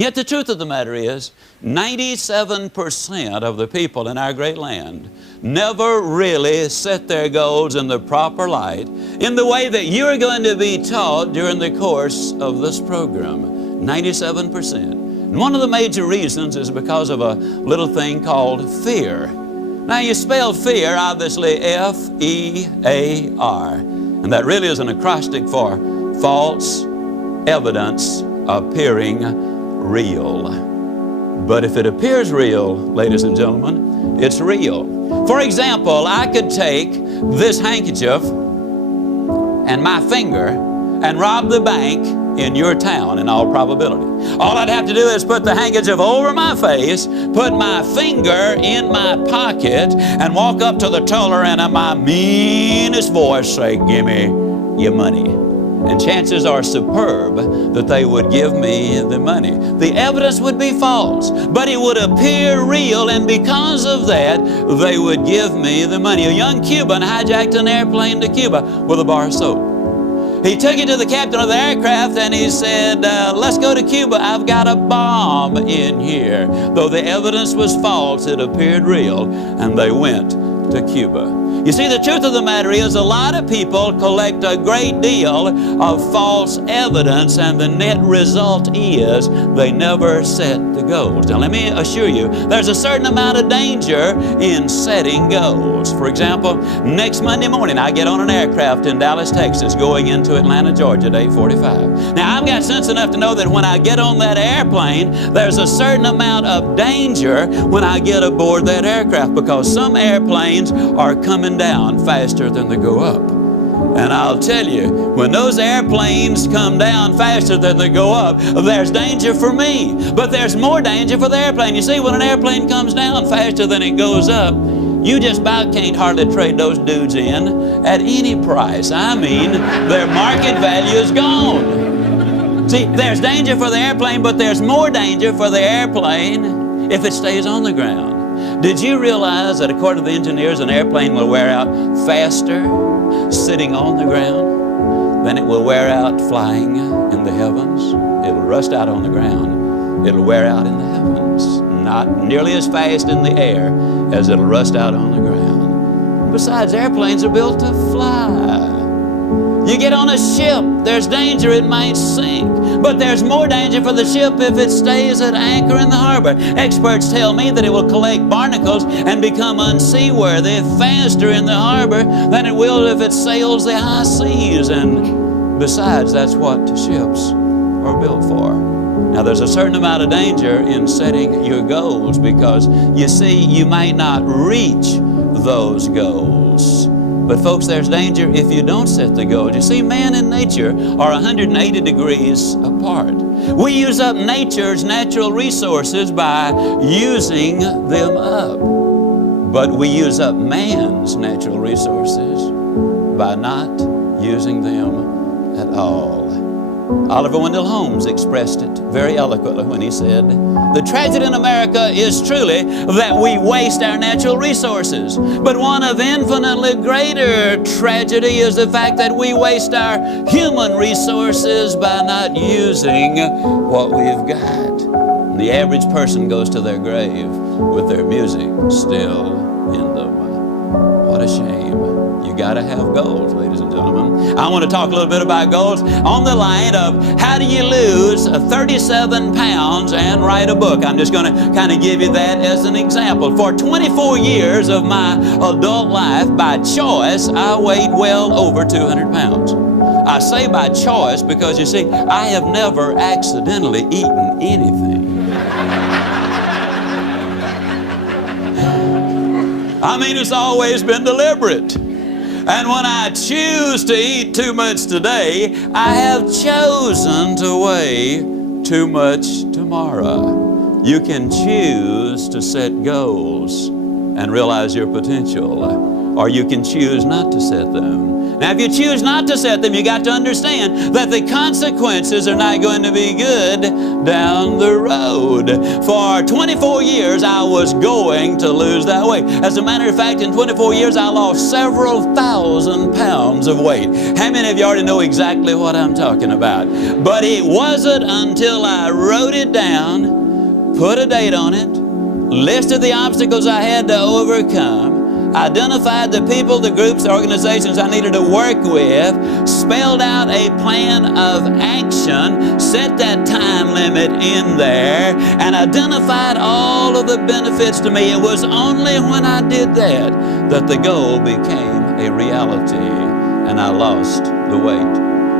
Yet the truth of the matter is, 97% of the people in our great land never really set their goals in the proper light in the way that you're going to be taught during the course of this program. 97%. And one of the major reasons is because of a little thing called fear. Now you spell fear, obviously, F-E-A-R. And that really is an acrostic for false evidence appearing real. But if it appears real, ladies and gentlemen, it's real. For example, I could take this handkerchief and my finger and rob the bank in your town in all probability. All I'd have to do is put the handkerchief over my face, put my finger in my pocket, and walk up to the teller and in my meanest voice say, "Give me your money." And chances are superb that they would give me the money. The evidence would be false, but it would appear real, and because of that, they would give me the money. A young Cuban hijacked an airplane to Cuba with a bar of soap. He took it to the captain of the aircraft and he said, "Let's go to Cuba. I've got a bomb in here." Though the evidence was false, it appeared real, and they went to Cuba. You see, the truth of the matter is a lot of people collect a great deal of false evidence, and the net result is they never set the goals. Now let me assure you, there's a certain amount of danger in setting goals. For example, next Monday morning I get on an aircraft in Dallas, Texas, going into Atlanta, Georgia at 8:45. Now I've got sense enough to know that when I get on that airplane, there's a certain amount of danger when I get aboard that aircraft, because some airplanes are coming down faster than they go up. And I'll tell you, when those airplanes come down faster than they go up, there's danger for me. But there's more danger for the airplane. You see, when an airplane comes down faster than it goes up, you just about can't hardly trade those dudes in at any price. I mean, their market value is gone. See, there's danger for the airplane, but there's more danger for the airplane if it stays on the ground. Did you realize that according to the engineers, an airplane will wear out faster sitting on the ground than it will wear out flying in the heavens? It'll rust out on the ground. It'll wear out in the heavens. Not nearly as fast in the air as it'll rust out on the ground. Besides, airplanes are built to fly. You get on a ship, there's danger it might sink. But there's more danger for the ship if it stays at anchor in the harbor. Experts tell me that it will collect barnacles and become unseaworthy faster in the harbor than it will if it sails the high seas. And besides, that's what ships are built for. Now, there's a certain amount of danger in setting your goals, because you see, you might not reach those goals. But folks, there's danger if you don't set the goals. You see, man and nature are 180 degrees apart. We use up nature's natural resources by using them up. But we use up man's natural resources by not using them at all. Oliver Wendell Holmes expressed it very eloquently when he said, "The tragedy in America is truly that we waste our natural resources. But one of infinitely greater tragedy is the fact that we waste our human resources by not using what we've got." And the average person goes to their grave with their music still in them. What a shame. You got to have goals, ladies and gentlemen. I want to talk a little bit about goals on the line of how do you lose 37 pounds and write a book. I'm just going to kind of give you that as an example. For 24 years of my adult life, by choice, I weighed well over 200 pounds. I say by choice because, you see, I have never accidentally eaten anything. I mean, it's always been deliberate. And when I choose to eat too much today, I have chosen to weigh too much tomorrow. You can choose to set goals and realize your potential, or you can choose not to set them Now, if you choose not to set them, you got to understand that the consequences are not going to be good down the road. For 24 years, I was going to lose that weight. As a matter of fact, in 24 years, I lost several thousand pounds of weight. How many of you already know exactly what I'm talking about? But it wasn't until I wrote it down, put a date on it, listed the obstacles I had to overcome, identified the people, the groups, the organizations I needed to work with, spelled out a plan of action, set that time limit in there, and identified all of the benefits to me. It was only when I did that that the goal became a reality, and I lost the weight.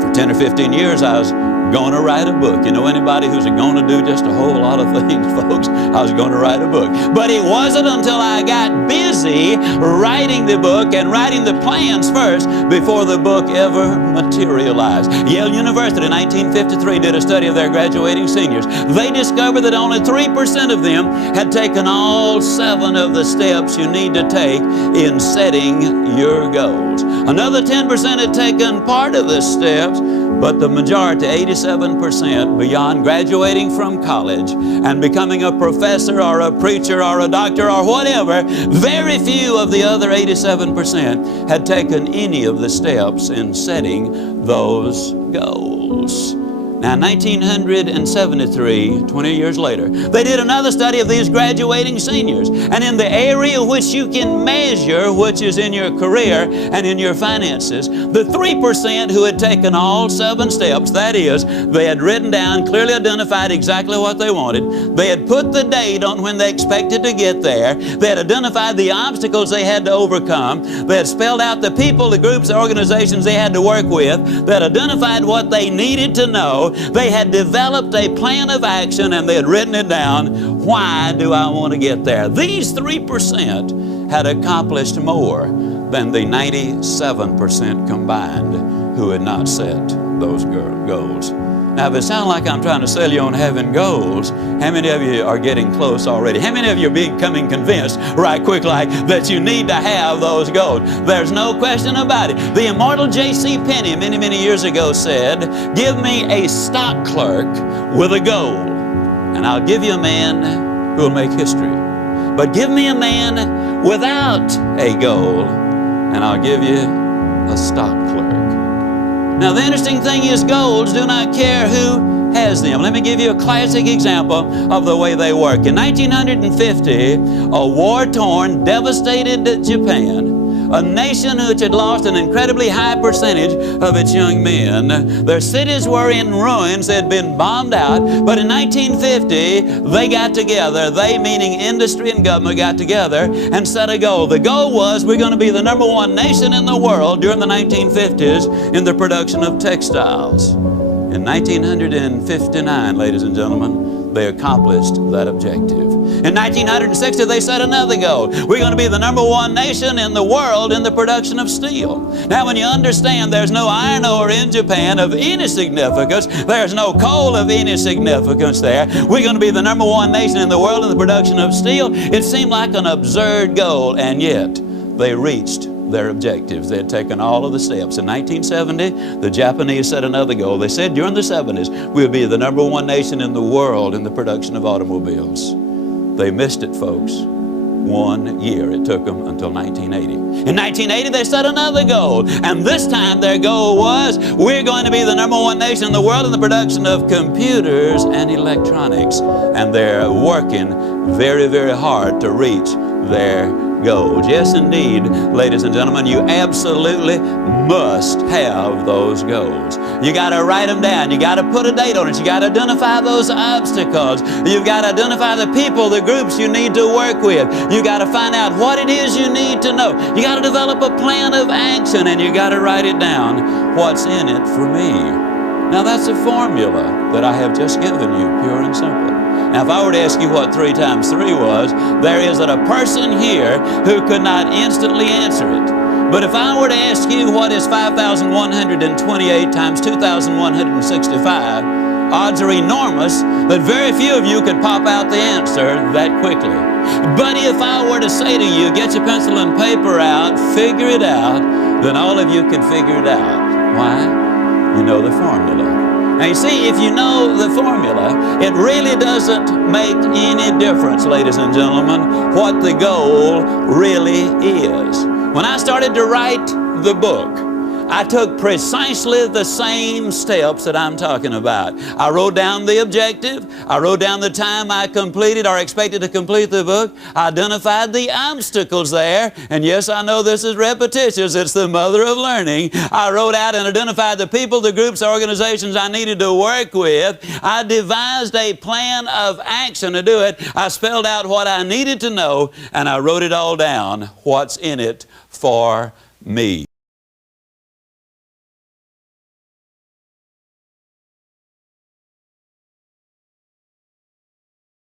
For 10 or 15 years, I was going to write a book. You know anybody who's going to do just a whole lot of things, folks? I was going to write a book. But it wasn't until I got busy writing the book and writing the plans first before the book ever materialized. Yale University in 1953 did a study of their graduating seniors. They discovered that only 3% of them had taken all 7 of the steps you need to take in setting your goals. Another 10% had taken part of the steps, but the majority, 87%, beyond graduating from college and becoming a professor or a preacher or a doctor or whatever, very few of the other 87% had taken any of the steps in setting those goals. Now, in 1973, 20 years later, they did another study of these graduating seniors. And in the area which you can measure, which is in your career and in your finances, the 3% who had taken all 7 steps, that is, they had written down, clearly identified exactly what they wanted. They had put the date on when they expected to get there. They had identified the obstacles they had to overcome. They had spelled out the people, the groups, the organizations they had to work with. They had identified what they needed to know. They had developed a plan of action, and they had written it down. Why do I want to get there? These 3% had accomplished more than the 97% combined who had not set those goals. Now, if it sounds like I'm trying to sell you on having goals, how many of you are getting close already? How many of you are becoming convinced right quick like that you need to have those goals? There's no question about it. The immortal J.C. Penney many, many years ago said, "Give me a stock clerk with a goal, and I'll give you a man who will make history. But give me a man without a goal, and I'll give you a stock clerk." Now, the interesting thing is goals do not care who has them. Let me give you a classic example of the way they work. In 1950, a war-torn, devastated Japan, a nation which had lost an incredibly high percentage of its young men. Their cities were in ruins, they had been bombed out, but in 1950, they got together, they meaning industry and government got together and set a goal. The goal was, we're going to be the #1 nation in the world during the 1950s in the production of textiles. In 1959, ladies and gentlemen, they accomplished that objective. In 1960, they set another goal. We're going to be the #1 nation in the world in the production of steel. Now, when you understand there's no iron ore in Japan of any significance, there's no coal of any significance there, we're going to be the #1 nation in the world in the production of steel, it seemed like an absurd goal, and yet they reached their objectives. They had taken all of the steps. In 1970, the Japanese set another goal. They said during the 70s, we'll be the #1 nation in the world in the production of automobiles. They missed it, folks. 1 year. It took them until 1980. In 1980, they set another goal. And this time their goal was, we're going to be the #1 nation in the world in the production of computers and electronics. And they're working very, very hard to reach their goals. Yes, indeed, ladies and gentlemen, you absolutely must have those goals. You got to write them down. You got to put a date on it. You got to identify those obstacles. You've got to identify the people, the groups you need to work with. You got to find out what it is you need to know. You got to develop a plan of action, and you got to write it down. What's in it for me? Now, that's a formula that I have just given you, pure and simple. Now, if I were to ask you what 3 times 3 was, there isn't a person here who could not instantly answer it. But if I were to ask you what is 5,128 times 2,165, odds are enormous that very few of you could pop out the answer that quickly. But if I were to say to you, get your pencil and paper out, figure it out, then all of you can figure it out. Why? You know the formula. Now you see, if you know the formula, it really doesn't make any difference, ladies and gentlemen, what the goal really is. When I started to write the book, I took precisely the same steps that I'm talking about. I wrote down the objective. I wrote down the time I completed or expected to complete the book. I identified the obstacles there. And yes, I know this is repetitious. It's the mother of learning. I wrote out and identified the people, the groups, the organizations I needed to work with. I devised a plan of action to do it. I spelled out what I needed to know, and I wrote it all down, what's in it for me.